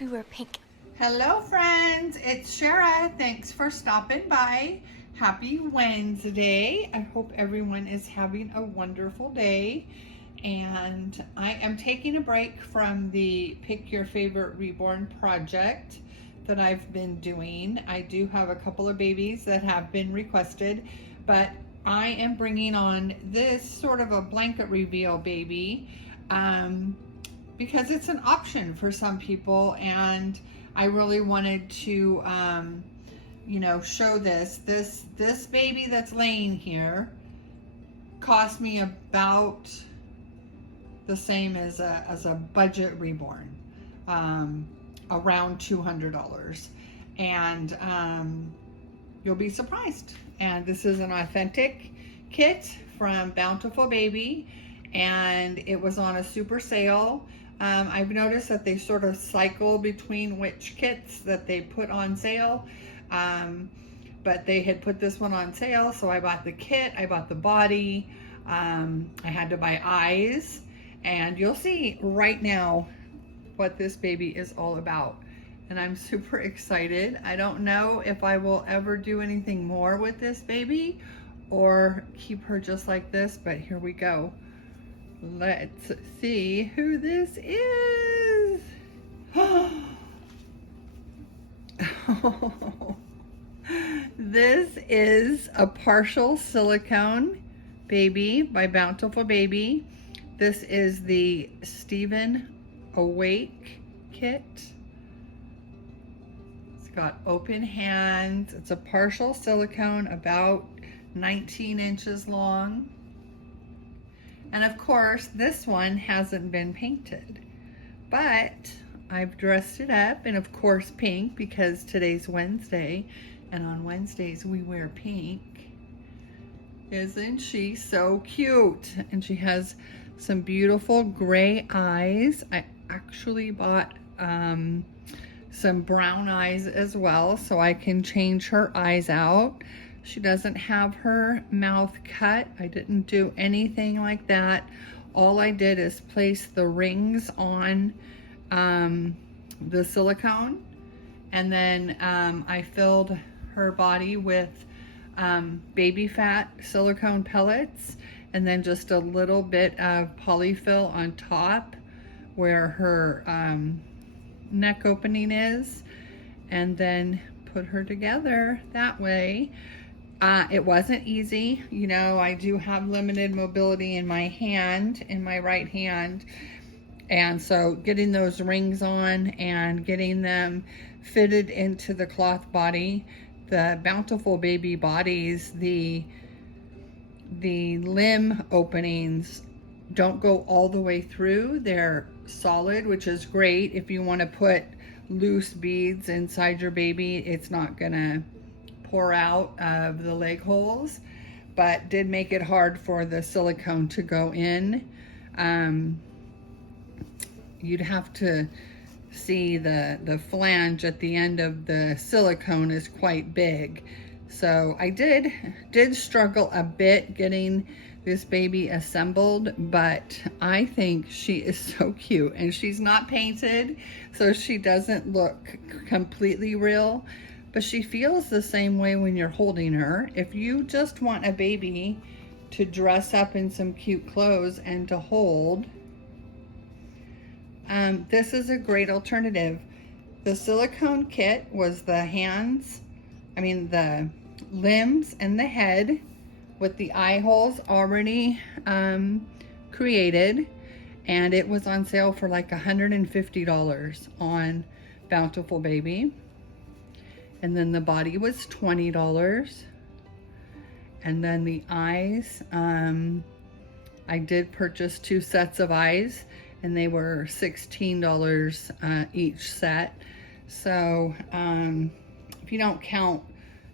we wear pink. Hello friends, it's Shara. Thanks for stopping by. Happy Wednesday. I hope everyone is having a wonderful day. And I am taking a break from the Pick Your Favorite Reborn project that I've been doing. I do have a couple of babies that have been requested, but I am bringing on this sort of a blanket reveal baby because it's an option for some people, and I really wanted to show this baby that's laying here cost me about the same as a budget Reborn, around $200, and you'll be surprised. And this is an authentic kit from Bountiful Baby, and it was on a super sale. I've noticed that they sort of cycle between which kits that they put on sale, but they had put this one on sale, so I bought the kit, I bought the body, I had to buy eyes, and you'll see right now what this baby is all about. And I'm super excited. I don't know if I will ever do anything more with this baby or keep her just like this, but here we go. Let's see who this is. This is a partial silicone baby by Bountiful Baby. This is the Stephen Awake kit. It's got open hands. It's a partial silicone, about 19 inches long. And of course, this one hasn't been painted, but I've dressed it up in, of course, pink, because today's Wednesday, and on Wednesdays we wear pink. Isn't she so cute? And she has some beautiful gray eyes. I actually bought some brown eyes as well, so I can change her eyes out. She doesn't have her mouth cut. I didn't do anything like that. All I did is place the rings on the silicone, and then I filled her body with baby fat silicone pellets, and then just a little bit of polyfill on top where her neck opening is, and then put her together that way. It wasn't easy. You know, I do have limited mobility in my hand, in my right hand. And so getting those rings on and getting them fitted into the cloth body, the Bountiful Baby bodies, the limb openings don't go all the way through. They're solid, which is great. If you want to put loose beads inside your baby, it's not gonna pour out of the leg holes, but did make it hard for the silicone to go in. You'd have to see the flange at the end of the silicone is quite big. So I did struggle a bit getting this baby assembled, but I think she is so cute, and she's not painted, so she doesn't look completely real, but she feels the same way when you're holding her. If you just want a baby to dress up in some cute clothes and to hold, this is a great alternative. The silicone kit was the hands, the limbs and the head with the eye holes already created, and it was on sale for like $150 on Bountiful Baby. And then the body was $20. And then the eyes, I did purchase 2 sets of eyes, and they were $16 each set. So if you don't count,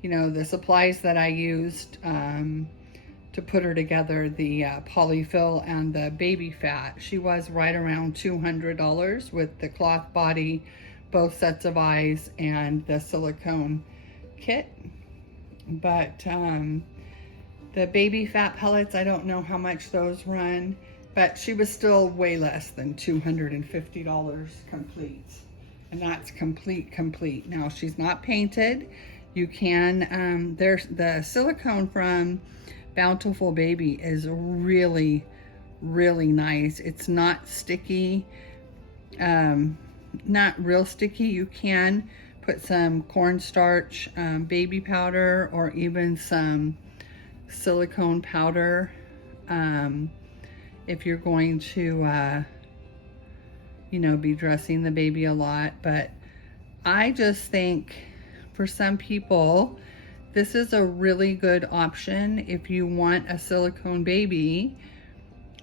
the supplies that I used to put her together, the polyfill and the baby fat, she was right around $200 with the cloth body, both sets of eyes, and the silicone kit. But the baby fat pellets, I don't know how much those run, but she was still way less than $250 complete. And that's complete. Now she's not painted. You can, there's the silicone from Bountiful Baby is really, really nice. It's not sticky, not real sticky. You can put some cornstarch, baby powder, or even some silicone powder if you're going to you know, be dressing the baby a lot. But I just think for some people, this is a really good option if you want a silicone baby,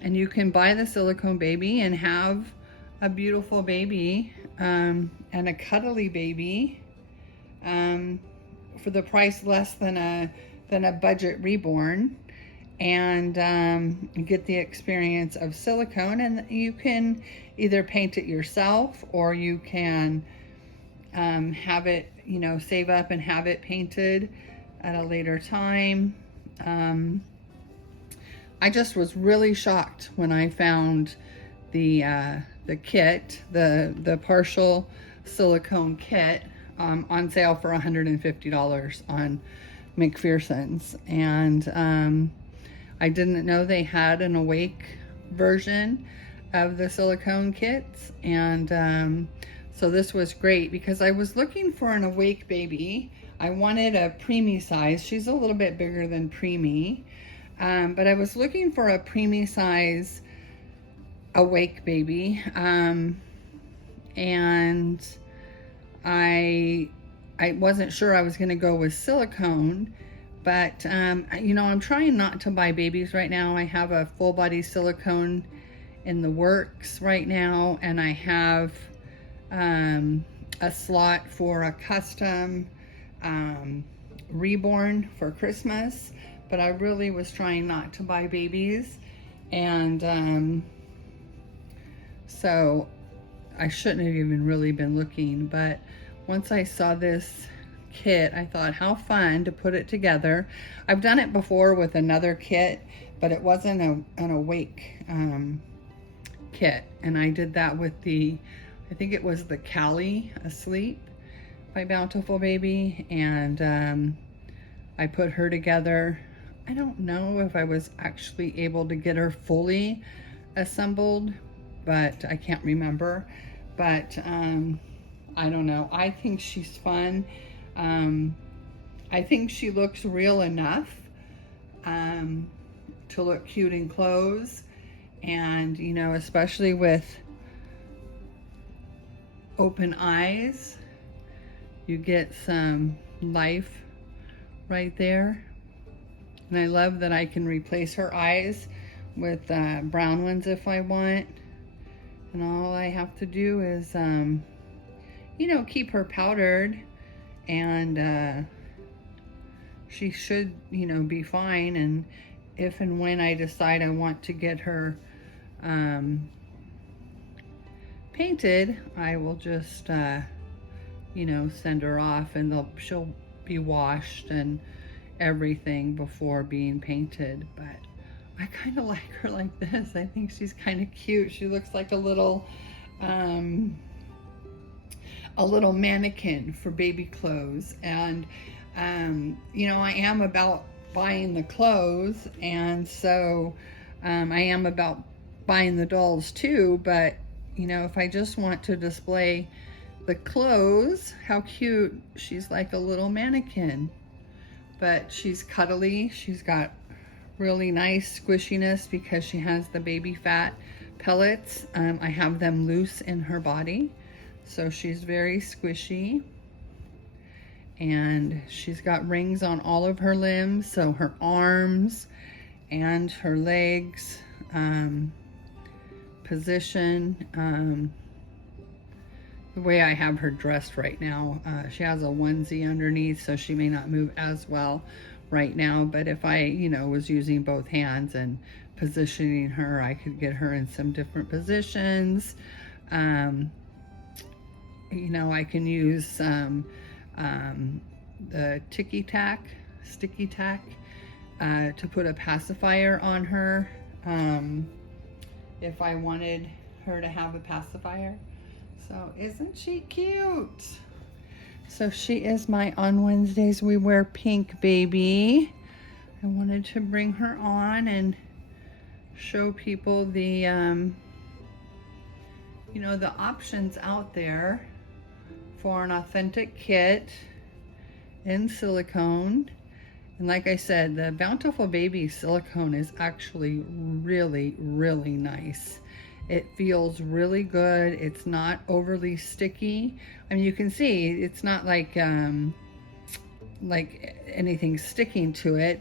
and you can buy the silicone baby and have a beautiful baby and a cuddly baby for the price less than a budget Reborn, and get the experience of silicone. And you can either paint it yourself, or you can have it, you know, save up and have it painted at a later time. I just was really shocked when I found the kit, the partial silicone kit, on sale for $150 on McPherson's. And I didn't know they had an awake version of the silicone kits. And so this was great because I was looking for an awake baby. I wanted a preemie size. She's a little bit bigger than preemie, but I was looking for a preemie size awake baby. And I wasn't sure I was going to go with silicone. But, you know, I'm trying not to buy babies right now. I have a full body silicone in the works right now, and I have a slot for a custom Reborn for Christmas. But I really was trying not to buy babies. And so I shouldn't have even really been looking. But once I saw this kit, I thought, how fun to put it together. I've done it before with another kit, but it wasn't an awake kit. And I did that with the, I think it was the Callie Asleep by Bountiful Baby. And I put her together. I don't know if I was actually able to get her fully assembled, but I can't remember. But I don't know. I think she's fun. I think she looks real enough to look cute in clothes. And, you know, especially with open eyes, you get some life right there. And I love that I can replace her eyes with brown ones if I want. And all I have to do is, you know, keep her powdered, and she should, you know, be fine. And if and when I decide I want to get her painted, I will just, you know, send her off, and she'll be washed and everything before being painted. But I kind of like her like this. I think she's kind of cute. She looks like a little mannequin for baby clothes. And you know, I am about buying the clothes, and so I am about buying the dolls too. But you know, if I just want to display the clothes, how cute. She's like a little mannequin, but she's cuddly. She's got really nice squishiness because she has the baby fat pellets. I have them loose in her body, so she's very squishy. And she's got rings on all of her limbs, so her arms and her legs, position, the way I have her dressed right now. She has a onesie underneath, so she may not move as well right now, but if I, you know, was using both hands and positioning her, I could get her in some different positions. You know, I can use some the sticky tack to put a pacifier on her if I wanted her to have a pacifier. So isn't she cute? So she is my On Wednesdays We Wear Pink baby. I wanted to bring her on and show people the, you know, the options out there for an authentic kit in silicone. And like I said, the Bountiful Baby silicone is actually really, really nice. It feels really good. It's not overly sticky. I mean, you can see it's not like anything sticking to it.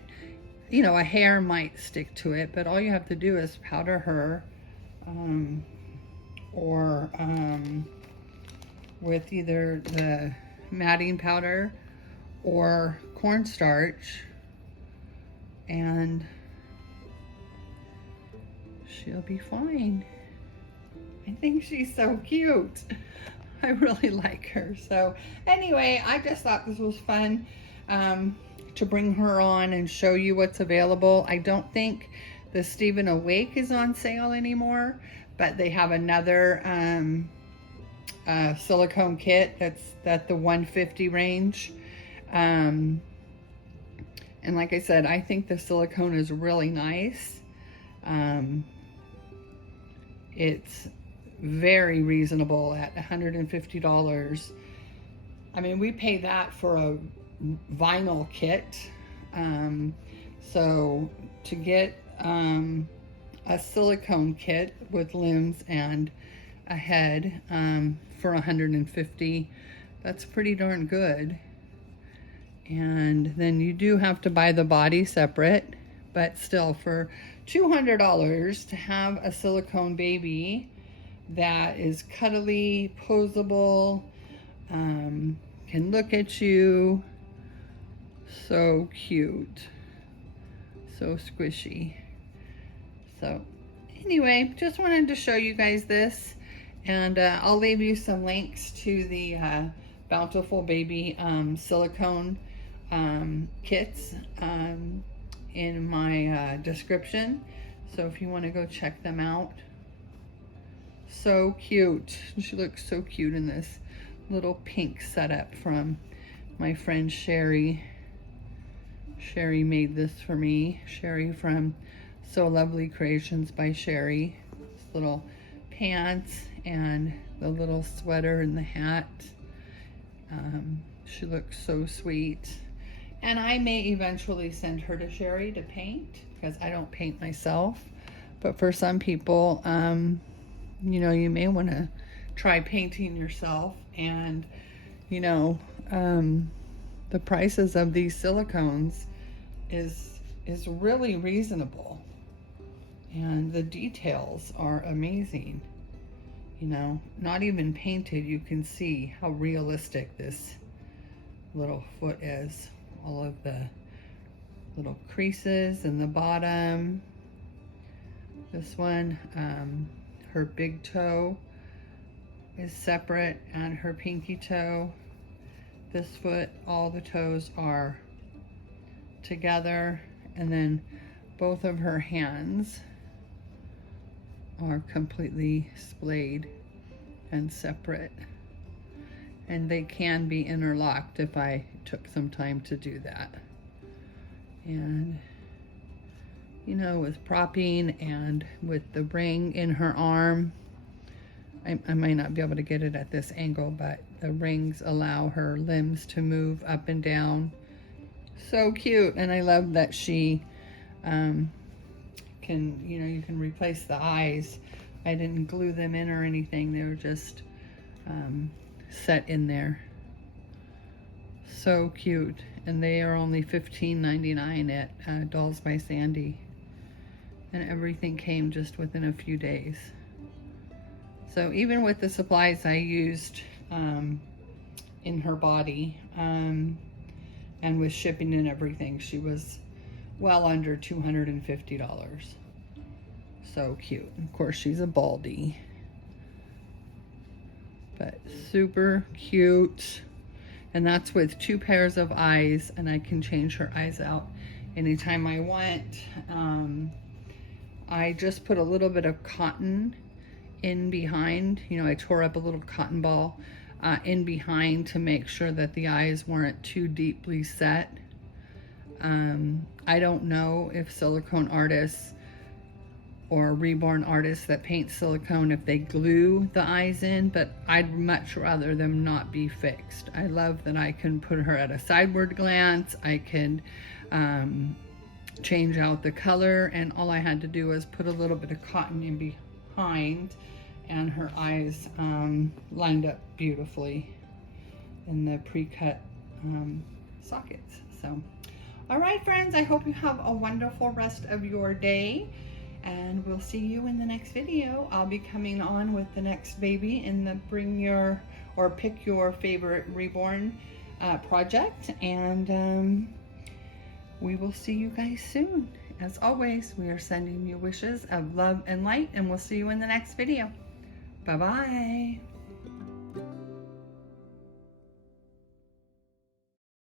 You know, a hair might stick to it, but all you have to do is powder her or with either the matting powder or cornstarch, and she'll be fine. I think she's so cute. I really like her. So anyway, I just thought this was fun to bring her on and show you what's available. I don't think the Stephen Awake is on sale anymore, but they have another silicone kit that's at the 150 range. And like I said, I think the silicone is really nice. It's very reasonable at $150. I mean, we pay that for a vinyl kit. So to get a silicone kit with limbs and a head for $150, that's pretty darn good. And then you do have to buy the body separate, but still for $200 to have a silicone baby that is cuddly, posable, can look at you, so cute, so squishy. So anyway, just wanted to show you guys this, and I'll leave you some links to the Bountiful Baby silicone kits in my description, so if you want to go check them out. So cute. She looks so cute in this little pink setup from my friend Sherry. Sherry made this for me. Sherry from So Lovely Creations by Sherry. This little pants and the little sweater and the hat. She looks so sweet. And I may eventually send her to Sherry to paint, because I don't paint myself. But for some people, you know, you may want to try painting yourself. And, you know, the prices of these silicones is really reasonable. And the details are amazing. You know, not even painted, you can see how realistic this little foot is. All of the little creases in the bottom. This one, her big toe is separate, and her pinky toe. This foot, all the toes are together, and then both of her hands are completely splayed and separate. And they can be interlocked if I took some time to do that. And, you know, with propping and with the ring in her arm, I might not be able to get it at this angle, but the rings allow her limbs to move up and down. So cute. And I love that she can, you know, you can replace the eyes. I didn't glue them in or anything. They were just set in there. So cute. And they are only $15.99 at Dolls by Sandy. And everything came just within a few days. So even with the supplies I used in her body, and with shipping and everything, she was well under $250. So cute. Of course, she's a Baldy. But super cute. And that's with 2 pairs of eyes, and I can change her eyes out anytime I want. I just put a little bit of cotton in behind. You know, I tore up a little cotton ball in behind to make sure that the eyes weren't too deeply set. I don't know if silicone artists or Reborn artists that paint silicone, if they glue the eyes in, but I'd much rather them not be fixed. I love that I can put her at a sideward glance. I can change out the color, and all I had to do was put a little bit of cotton in behind, and her eyes lined up beautifully in the pre-cut sockets. So, all right, friends, I hope you have a wonderful rest of your day, and we'll see you in the next video. I'll be coming on with the next baby in the bring your or pick your favorite Reborn project, and we will see you guys soon. As always, we are sending you wishes of love and light, and we'll see you in the next video. Bye-bye.